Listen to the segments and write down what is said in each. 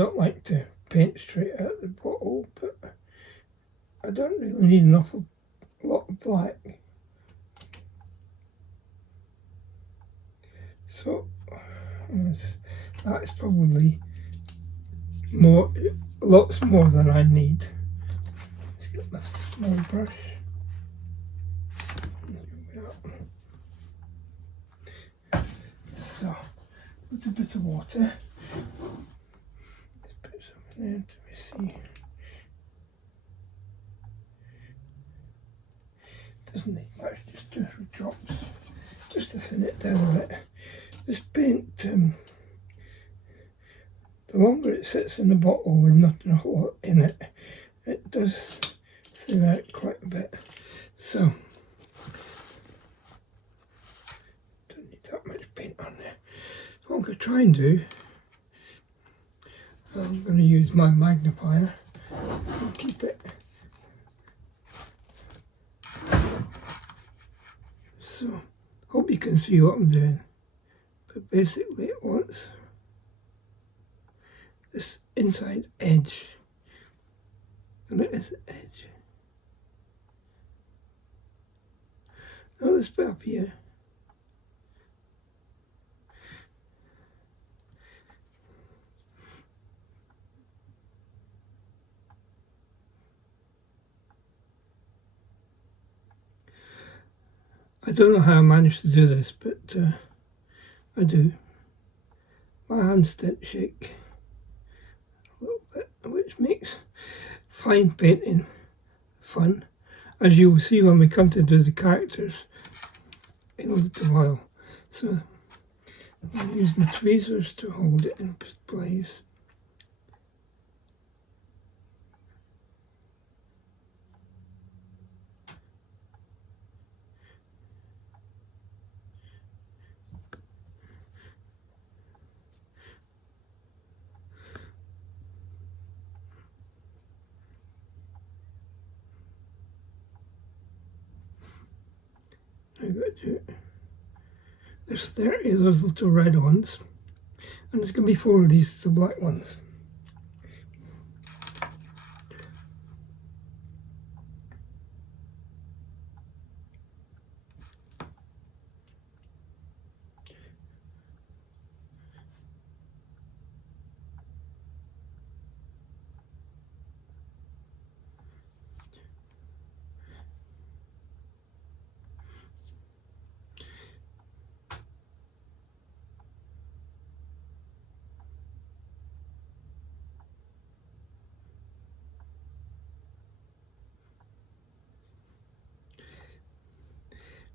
don't like to paint straight out the bottle, but I don't really need an awful lot of black. So that's probably lots more than I need. Let's get my small brush. So, put a bit of water. Let's put some in there to see. Doesn't need much, just 2 or 3 drops, just to thin it down a bit. This paint, the longer it sits in the bottle with not a whole lot in it, it does thin out quite a bit. So, don't need that much paint on there. So what I'm going to try and do, I'm going to use my magnifier and keep it. So, hope you can see what I'm doing. But basically it wants this inside edge, and it is the edge. Now this bit up here, I don't know how I managed to do this, but I do. My hands tend to shake a little bit, which makes fine painting fun, as you will see when we come to do the characters in a little while. So I'll use my tweezers to hold it in place. There's 30 of those little red ones, and there's going to be 4 of these, the black ones.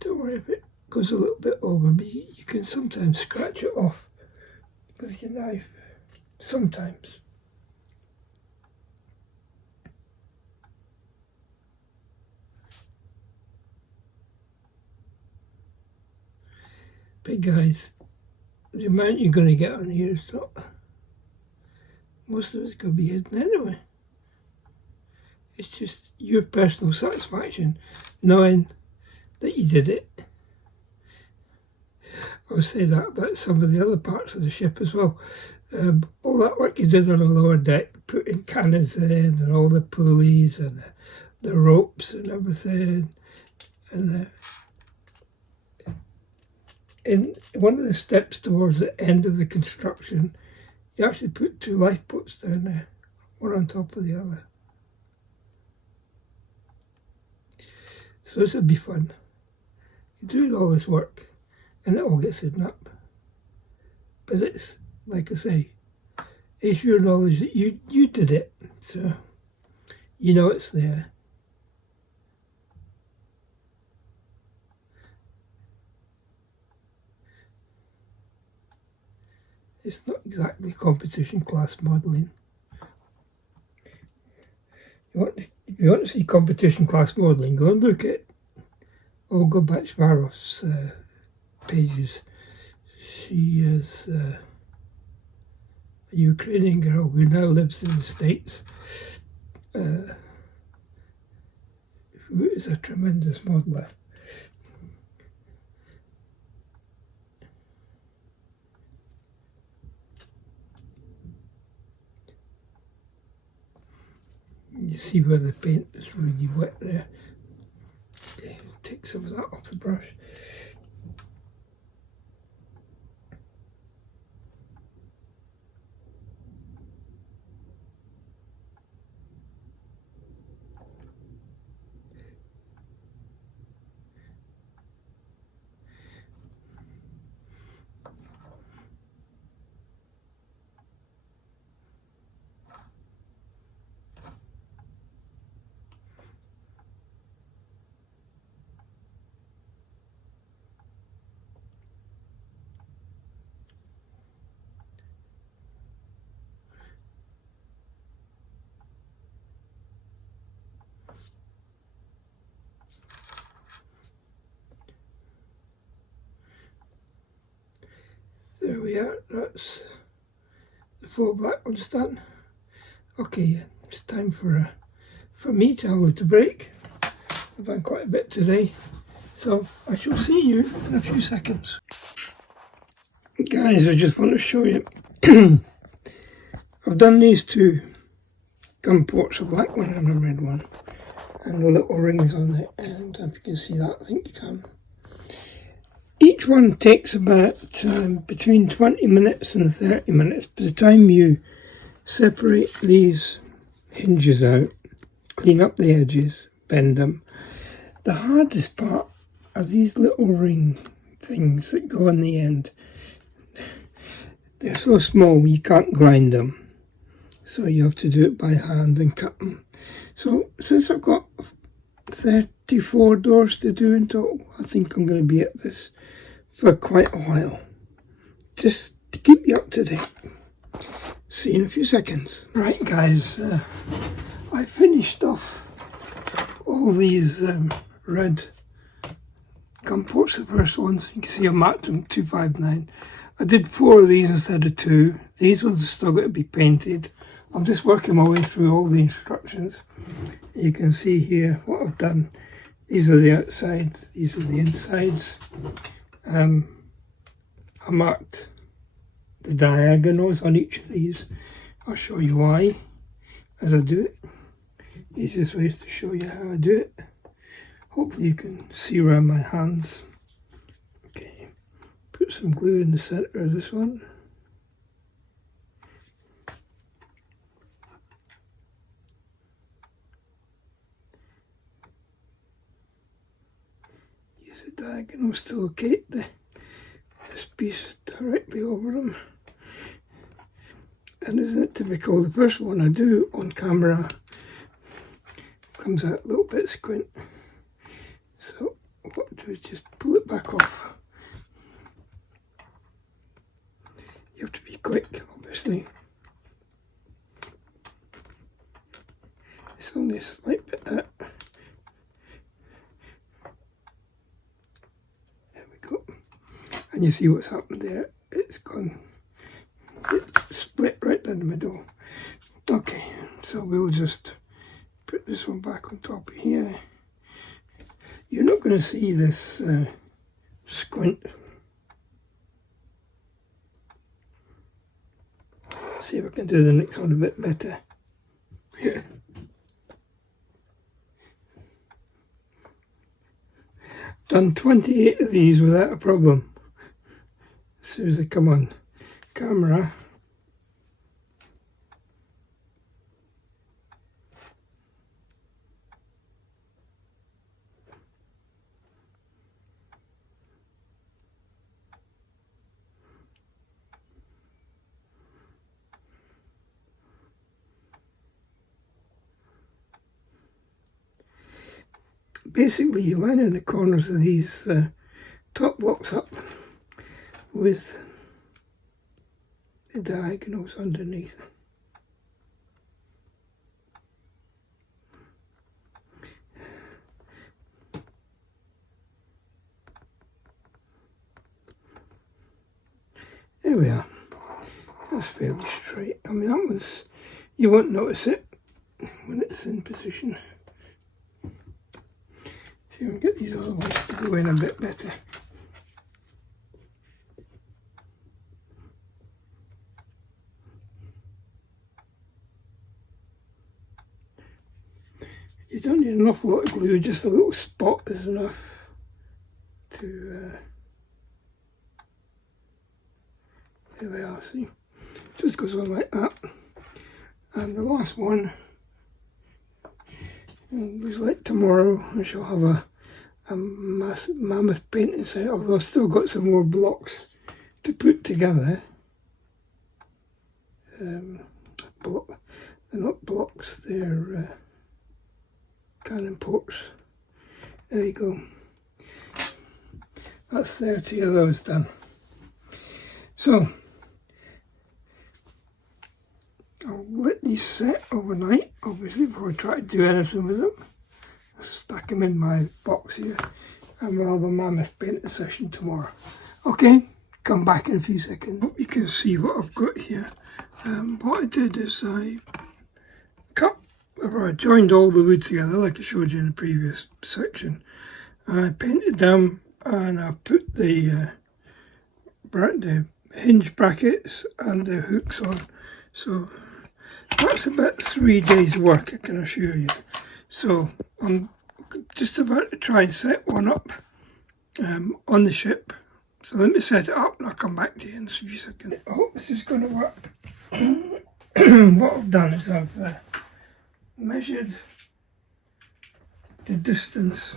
Don't worry if it goes a little bit over, but you can sometimes scratch it off with your knife. Sometimes. But guys, the amount you're going to get on here is not, most of it's going to be hidden anyway. It's just your personal satisfaction knowing that you did it. I'll say that about some of the other parts of the ship as well. All that work you did on the lower deck, putting cannons in and all the pulleys and the ropes and everything. And in one of the steps towards the end of the construction, you actually put 2 lifeboats down there, one on top of the other. So this would be fun. You're doing all this work and it all gets hidden up. But it's, like I say, it's your knowledge that you did it, so you know it's there. It's not exactly competition class modelling. If you want to see competition class modelling, go and look at Olga Bachvarov's pages. She is a Ukrainian girl who now lives in the States, who is a tremendous modeller. You see where the paint is really wet there. Okay, take some of that off the brush. There we are, that's the 4 black ones done. Okay, it's time for me to have a little break. I've done quite a bit today, so I shall see you in a few seconds. Guys, I just want to show you, I've done these 2 gum ports, a black one and a red one, and the little rings on it, and if you can see that, I think you can. Each one takes about between 20 minutes and 30 minutes. By the time you separate these hinges out, clean up the edges, bend them. The hardest part are these little ring things that go on the end. They're so small you can't grind them, so you have to do it by hand and cut them. So since I've got 34 doors to do in total, I think I'm going to be at this for quite a while, just to keep you up to date. See you in a few seconds. Right guys, I finished off all these red gum ports, the first ones. You can see I marked them 259. I did 4 of these instead of 2. These ones are still got to be painted. I'm just working my way through all the instructions. You can see here what I've done. These are the outside, these are the insides. I marked the diagonals on each of these. I'll show you why as I do it. Easiest way is to show you how I do it. Hopefully you can see around my hands. Okay, put some glue in the centre of this one. Use the diagonals to locate this piece directly over them. And isn't it typical, the first one I do on camera comes out a little bit squint. So what I do is just pull it back off. You have to be quick, obviously. It's only a slight bit out. There we go. And you see what's happened there. It's gone. It's split right down the middle. Okay, so we'll just put this one back on top of here. You're not going to see this squint. See if I can do the next one a bit better. Yeah. Done 28 of these without a problem. As soon as they come on camera. Basically, you line in the corners of these top blocks up with the diagonals underneath. There we are. That's fairly straight. I mean, that one's, you won't notice it when it's in position. See if we can get these other ones to go in a bit better. You don't need an awful lot of glue, just a little spot is enough to, there we are, see, just goes on like that. And the last one, looks like tomorrow I shall have a massive mammoth painting set, although I've still got some more blocks to put together. They're not blocks, they're cannon ports. There you go. That's 30 of those done. So I'll let these set overnight, obviously, before I try to do anything with them. I'll stack them in my box here, and we'll have a mammoth painting session tomorrow. Okay, come back in a few seconds. Hope you can see what I've got here. What I did is I joined all the wood together like I showed you in the previous section. I painted them and I put the hinge brackets and the hooks on. So that's about 3 days work, I can assure you. So I'm just about to try and set one up on the ship. So let me set it up and I'll come back to you in a few seconds. I hope this is going to work. What I've done is I've measured the distance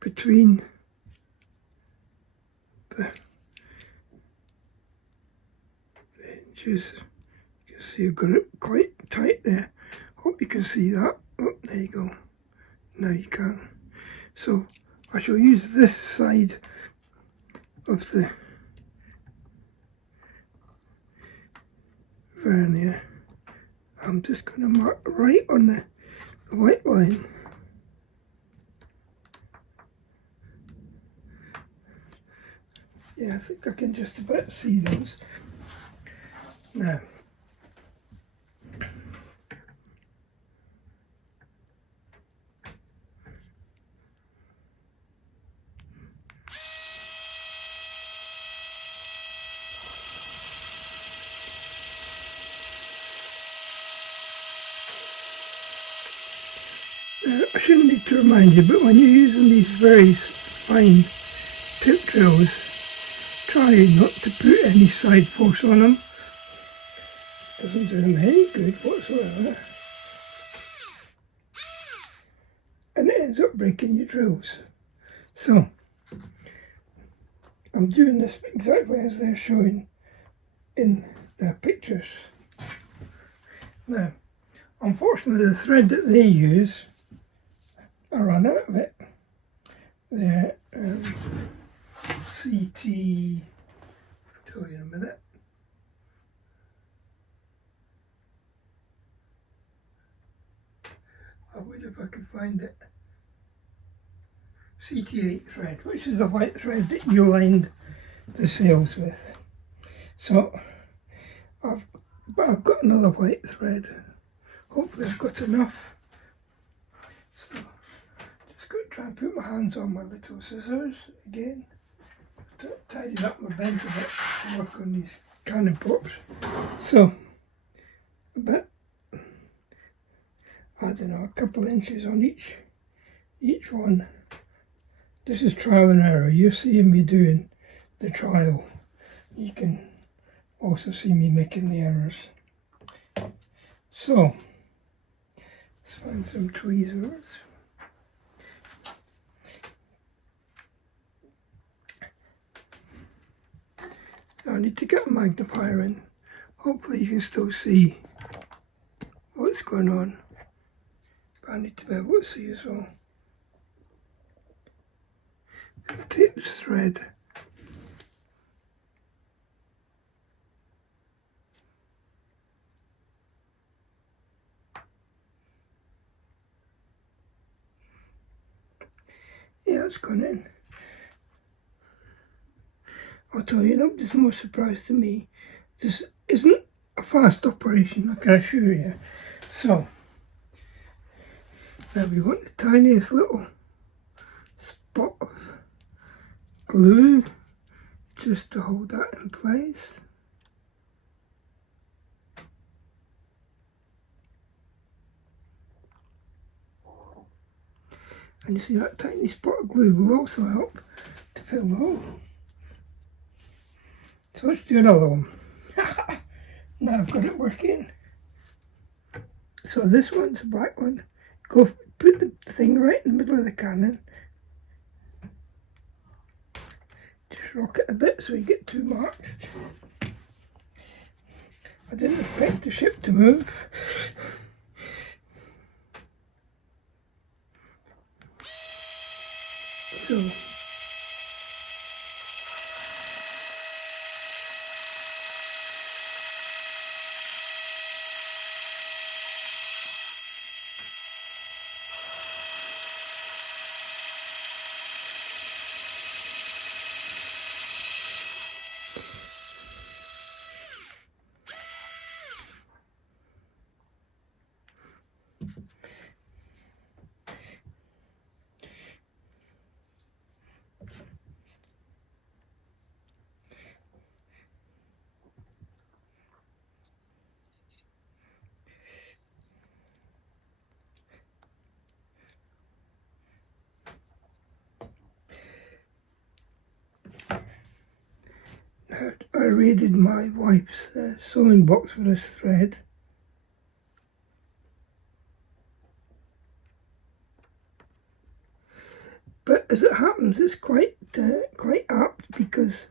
between the hinges. You can see I've got it quite tight there. Hope you can see that. Oh, there you go. Now you can. So I shall use this side of the vernier. I'm just going to mark right on the white line. Yeah, I think I can just about see those. Now, I shouldn't need to remind you, but when you're using these very fine tip drills, try not to put any side force on them. Doesn't do them any good whatsoever. And it ends up breaking your drills. So, I'm doing this exactly as they're showing in their pictures. Now, unfortunately the thread that they use, I ran out of it. They're CT, I'll tell you in a minute. I would if I could find it. CT8 thread, which is the white thread that you lined the sails with. So I've got another white thread. Hopefully I've got enough. So just got to try and put my hands on my little scissors again. Tidied up my bench a bit to work on these cannon pops. So about, I don't know, a couple of inches on each one. This is trial and error. You're seeing me doing the trial. You can also see me making the errors. So let's find some tweezers. I need to get a magnifier in. Hopefully you can still see what's going on. But I need to be able to see as well. So I take this thread. Yeah, it's gone in. I'll tell you, nobody's more surprised than me. This isn't a fast operation, I can assure you. So, now we want the tiniest little spot of glue just to hold that in place. And you see that tiny spot of glue will also help to fill the hole. So let's do another one. Now I've got it working. So this one's a black one. Put the thing right in the middle of the cannon. Just rock it a bit so you get 2 marks. I didn't expect the ship to move. So I raided my wife's sewing box for this thread. But as it happens, it's quite apt, because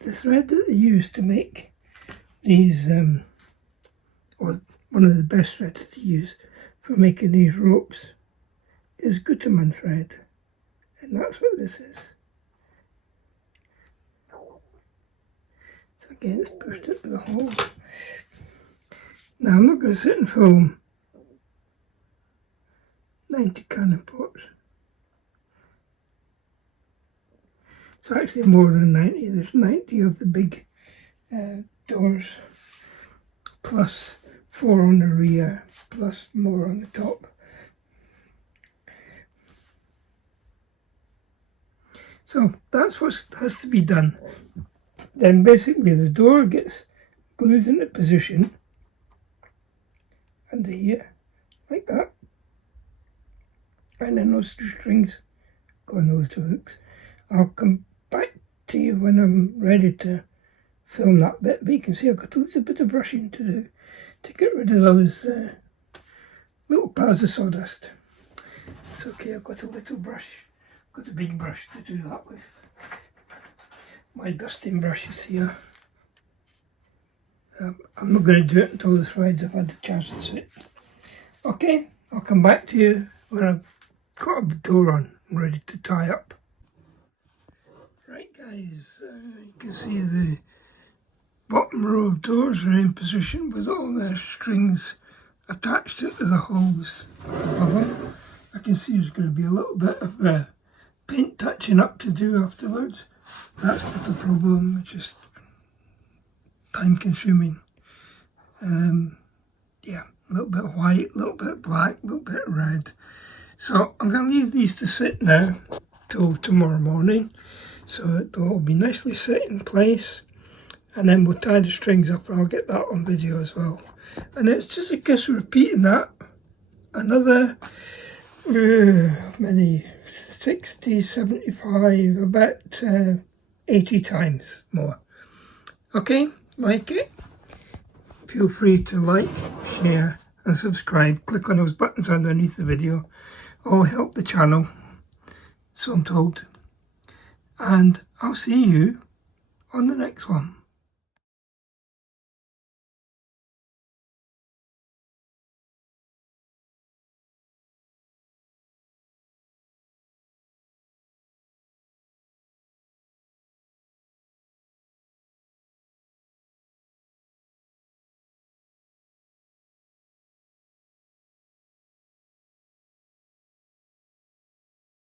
the thread that they use to make these, or one of the best threads to use for making these ropes, is Gutermann thread. And that's what this is. So again, it's pushed into the hole. Now I'm not going to sit and film 90 cannon ports. It's actually more than 90. There's 90 of the big doors, plus 4 on the rear, plus more on the top. So that's what has to be done. Then basically the door gets glued into position under here, like that. And then those 2 strings go on those 2 hooks. I'll come back to you when I'm ready to film that bit, but you can see I've got a little bit of brushing to do to get rid of those little piles of sawdust. It's okay, I've got a little brush. Got a big brush to do that with. My dusting brush is here. I'm not going to do it until the threads have had the chance to sit. Okay, I'll come back to you when I've got the door on and ready to tie up. Right guys, you can see the bottom row of doors are in position with all their strings attached into the holes above them. I can see there's going to be a little bit of paint touching up to do afterwards. That's not the problem, it's just time consuming. Yeah, a little bit of white, a little bit of black, a little bit of red. So I'm going to leave these to sit now till tomorrow morning, so it'll all be nicely set in place, and then we'll tie the strings up and I'll get that on video as well. And it's just a case of repeating that another many 60, 75, about 80 times more. Okay, like it? Feel free to like, share and subscribe. Click on those buttons underneath the video. All help the channel, so I'm told. And I'll see you on the next one.